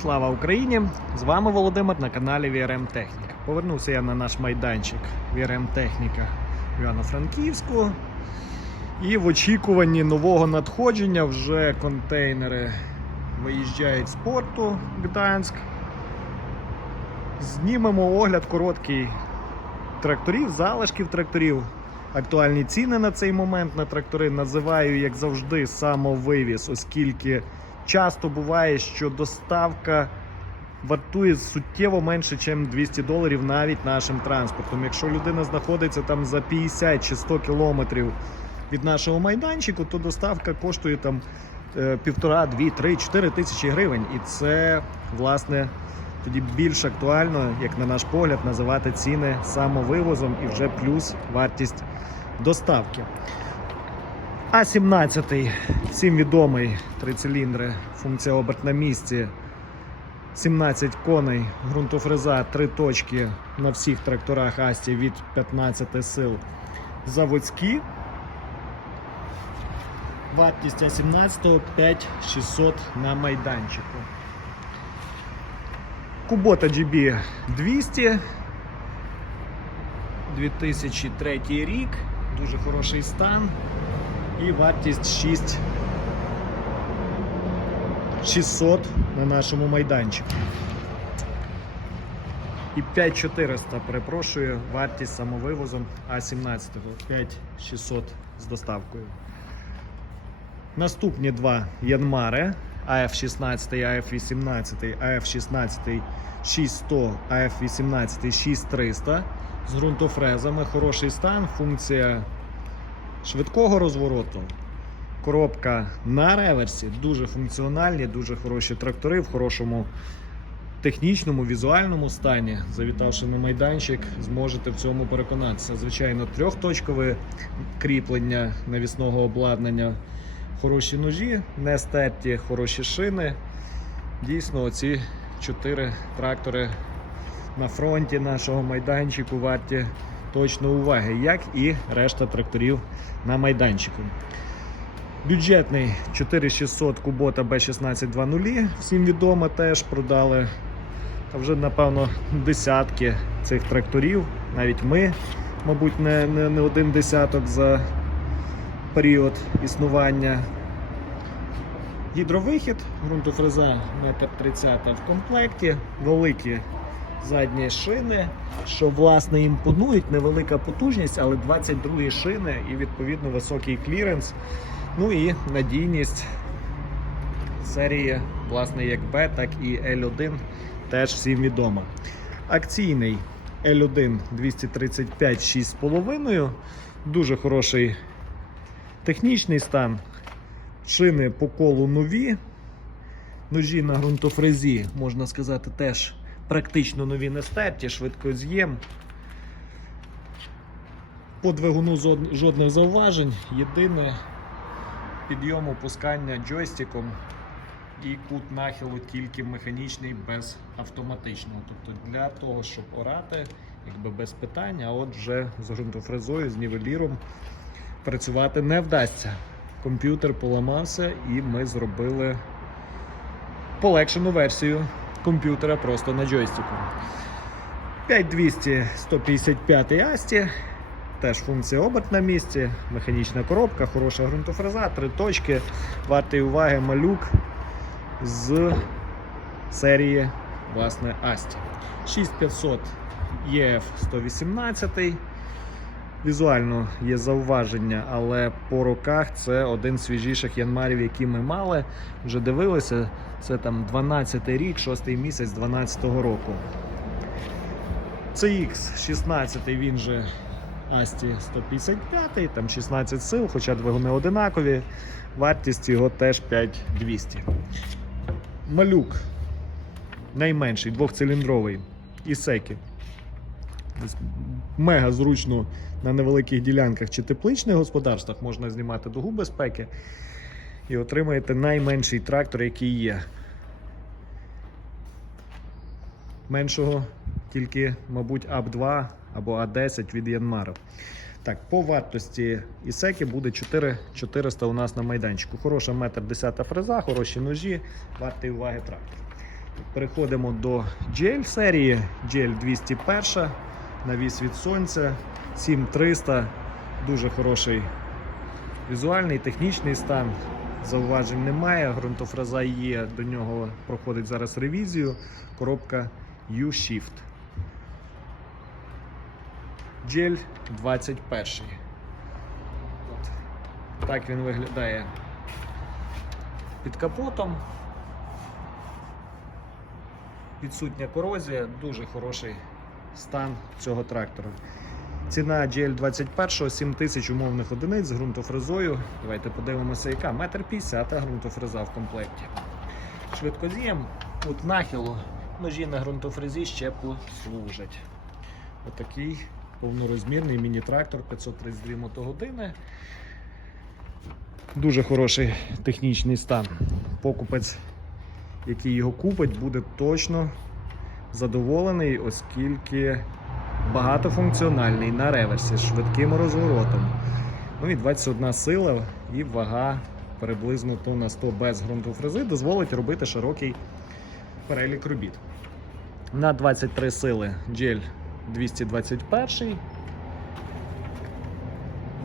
Слава Україні! З вами Володимир на каналі VRM Техніка. Повернувся я на наш майданчик VRM Техніка в Івано-Франківську. І в очікуванні нового надходження вже контейнери виїжджають з порту Гданськ. Знімемо огляд короткий тракторів, залишків тракторів. Актуальні ціни на цей момент на трактори називаю, як завжди, самовивіз, оскільки часто буває, що доставка вартує суттєво менше, ніж 200 доларів навіть нашим транспортом. Якщо людина знаходиться там за 50 чи 100 кілометрів від нашого майданчику, то доставка коштує там е, півтора, дві, три, чотири тисячі гривень. І це, власне, тоді більш актуально, як на наш погляд, називати ціни самовивозом і вже плюс вартість доставки. А17, всім відомий три циліндри, функція оберт на місці, 17 коней, ґрунтофреза, 3 точки на всіх тракторах Асті від 15 сил заводські. Вартість А17 5600 на майданчику. Кубота GB 200. 2003 рік. Дуже хороший стан. І вартість 6 600 на нашому майданчику. І 5400, перепрошую, вартість самовивозом А17. 5600 з доставкою. Наступні два Янмари АФ-16, АФ-18, АФ-16 6100, АФ-18 6300 з ґрунтофрезами, хороший стан, функція швидкого розвороту. Коробка на реверсі, дуже функціональні, дуже хороші трактори в хорошому технічному, візуальному стані. Завітавши на майданчик, зможете в цьому переконатися. Звичайно, трьохточкове кріплення навісного обладнання, хороші ножі, не стерті, хороші шини. Дійсно, ці чотири трактори на фронті нашого майданчику варті точно уваги, як і решта тракторів на майданчику. Бюджетний 4600 Кубота B1620, всім відомо, теж продали вже, напевно, десятки цих тракторів. Навіть ми, мабуть, не, не, не один десяток за період існування. Гідровихід, ґрунтофреза 1,30 в комплекті, великі задні шини, що власне імпонують, невелика потужність, але 22 шини і відповідно високий кліренс. Ну і надійність серії, власне, як B, так і L1 теж всім відома. Акційний L1 235 6,5. Дуже хороший технічний стан. Шини по колу нові. Ножі на ґрунтофрезі, можна сказати, теж практично нові не стерті, швидкоз'єм. По двигуну жодних зауважень. Єдине підйом опускання джойстиком і кут нахилу тільки механічний без автоматичного. Тобто для того, щоб орати, якби без питань, а от вже з ґрунтофрезою, з нівеліром працювати не вдасться. Комп'ютер поламався і ми зробили полегшену версію комп'ютера просто на джойстику. 5200 155 Асті. Теж функція оберт на місці, механічна коробка, хороша ґрунтофреза, три точки. Вартий уваги малюк з серії власне Асті. 6500 ЄФ 118. Візуально є зауваження, але по роках це один з свіжіших янмарів, які ми мали. Вже дивилися. Це там 12 й рік, 6 місяць 12 року. CX 16 він же Асті 155, там 16 сил, хоча двигуни одинакові. Вартість його теж 5200. Малюк найменший, двохциліндровий. Ісекі. Мега зручно на невеликих ділянках чи тепличних господарствах можна знімати дугу безпеки і отримаєте найменший трактор, який є. Меншого тільки, мабуть, АБ2 або А10 від Янмара. Так, по вартості Ісеки буде 4 400 у нас на майданчику. Хороша метр 10 фреза, хороші ножі, вартий уваги трактор. Переходимо до GL серії. GL 201 навіс від сонця 7300. Дуже хороший візуальний, технічний стан. Зауважень немає. Ґрунтофреза є, до нього проходить зараз ревізію. Коробка U-Shift. GL 21. От. Так він виглядає під капотом. Відсутня корозія, дуже хороший стан цього трактора. Ціна GL21 7 тисяч умовних одиниць з ґрунтофрезою. Давайте подивимося, яка метр 50 ґрунтофреза в комплекті. Швидкозієм от нахилу ножі на ґрунтофрезі ще послужать. Отакий повнорозмірний міні-трактор 532 мотогодини. Дуже хороший технічний стан. Покупець, який його купить, буде точно задоволений, оскільки багатофункціональний на реверсі з швидким розворотом. Ну і 21 сила і вага приблизно тонна 100 без ґрунтофрези дозволить робити широкий перелік робіт. На 23 сили GL 221.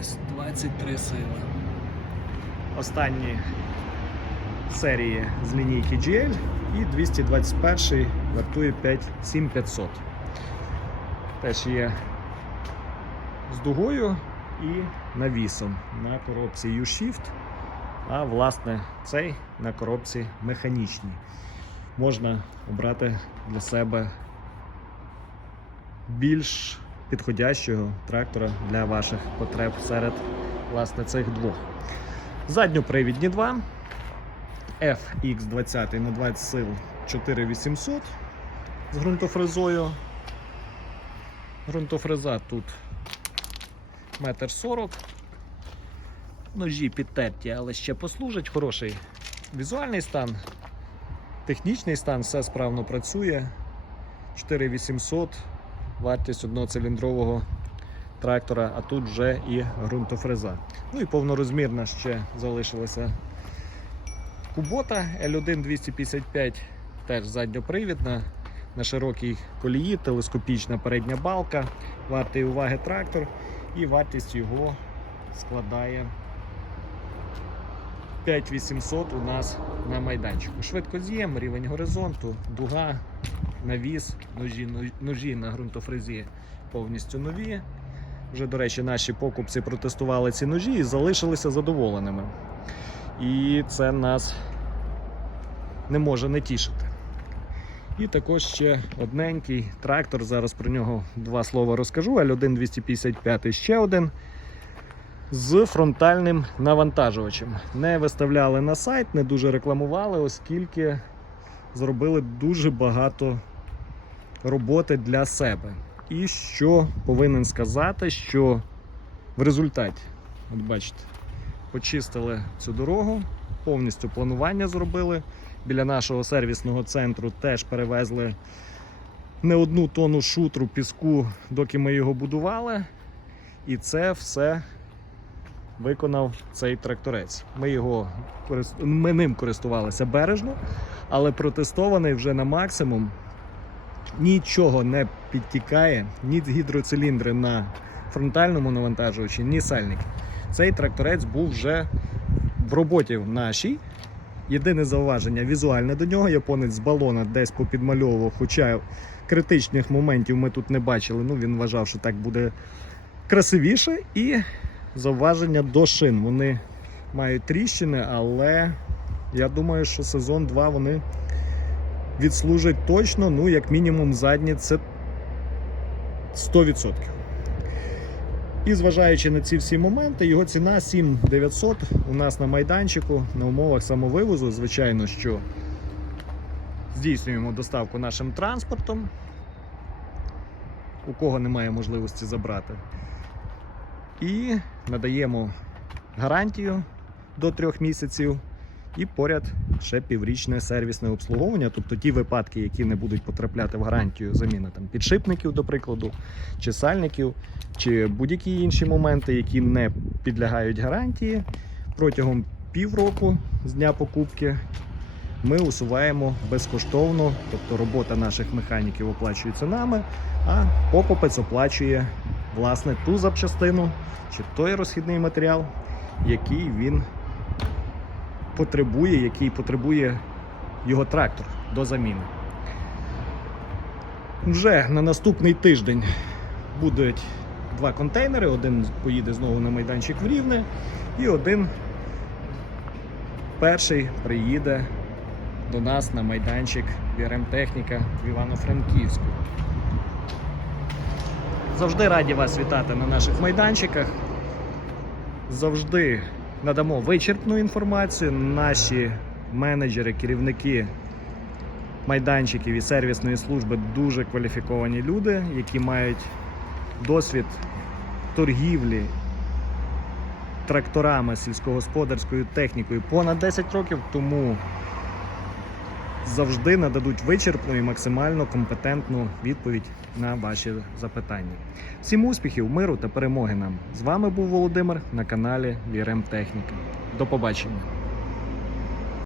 Ось 23 сили. Останні серії з лінійки GL і 221 вартує 5 7500. Теж є з дугою і навісом на коробці U-Shift, а власне цей на коробці механічній. Можна обрати для себе більш підходящого трактора для ваших потреб серед власне цих двох. Задньопривідні два. FX20 на 20 сил 4800 з ґрунтофрезою. Грунтофреза тут 1,40 м. Ножі підтерті, але ще послужать. Хороший візуальний стан, технічний стан, все справно працює. 4800 вартість одноциліндрового трактора, а тут вже і ґрунтофреза. Ну і повнорозмірна ще залишилася кубота L1 255, теж задньопривідна на широкій колії, телескопічна передня балка, вартий уваги трактор, і вартість його складає 5800 у нас на майданчику. Швидкоз'єм, рівень горизонту, дуга, навіс, ножі, ножі на ґрунтофрезі повністю нові. Вже, до речі, наші покупці протестували ці ножі і залишилися задоволеними. І це нас не може не тішити. І також ще одненький трактор. Зараз про нього два слова розкажу. L1 255 ще один з фронтальним навантажувачем. Не виставляли на сайт, не дуже рекламували, оскільки зробили дуже багато роботи для себе. І що повинен сказати, що в результаті, от бачите, почистили цю дорогу, повністю планування зробили. Біля нашого сервісного центру теж перевезли не одну тонну шутру піску, доки ми його будували. І це все виконав цей тракторець. Ми його ми ним користувалися бережно, але протестований вже на максимум. Нічого не підтікає, ні гідроциліндри на фронтальному навантажувачі, ні сальники. Цей тракторець був вже в роботі в нашій. Єдине зауваження візуальне до нього. Японець з балона десь попідмальовував, хоча критичних моментів ми тут не бачили. Ну, Він вважав, що так буде красивіше. І зауваження до шин. Вони мають тріщини, але я думаю, що сезон 2 вони відслужать точно, ну, як мінімум, задні це 100%. І зважаючи на ці всі моменти, його ціна 7900 у нас на майданчику на умовах самовивозу. Звичайно, що здійснюємо доставку нашим транспортом, у кого немає можливості забрати. І надаємо гарантію до трьох місяців. І поряд ще піврічне сервісне обслуговування, тобто ті випадки, які не будуть потрапляти в гарантію заміна там підшипників, до прикладу, чи сальників, чи будь-які інші моменти, які не підлягають гарантії протягом півроку з дня покупки. ми усуваємо безкоштовно, тобто робота наших механіків оплачується нами, а покупець оплачує власне ту запчастину чи той розхідний матеріал, який він потребує, який потребує його трактор до заміни. Вже на наступний тиждень будуть два контейнери. Один поїде знову на майданчик в Рівне, і один перший приїде до нас на майданчик VRM Техніка в Івано-Франківську. Завжди раді вас вітати на наших майданчиках. Завжди надамо вичерпну інформацію. Наші менеджери, керівники майданчиків і сервісної служби дуже кваліфіковані люди, які мають досвід торгівлі тракторами, сільськогосподарською технікою понад 10 років, тому завжди нададуть вичерпну і максимально компетентну відповідь на ваші запитання. Всім успіхів, миру та перемоги нам! З вами був Володимир на каналі VRM Техніка. До побачення!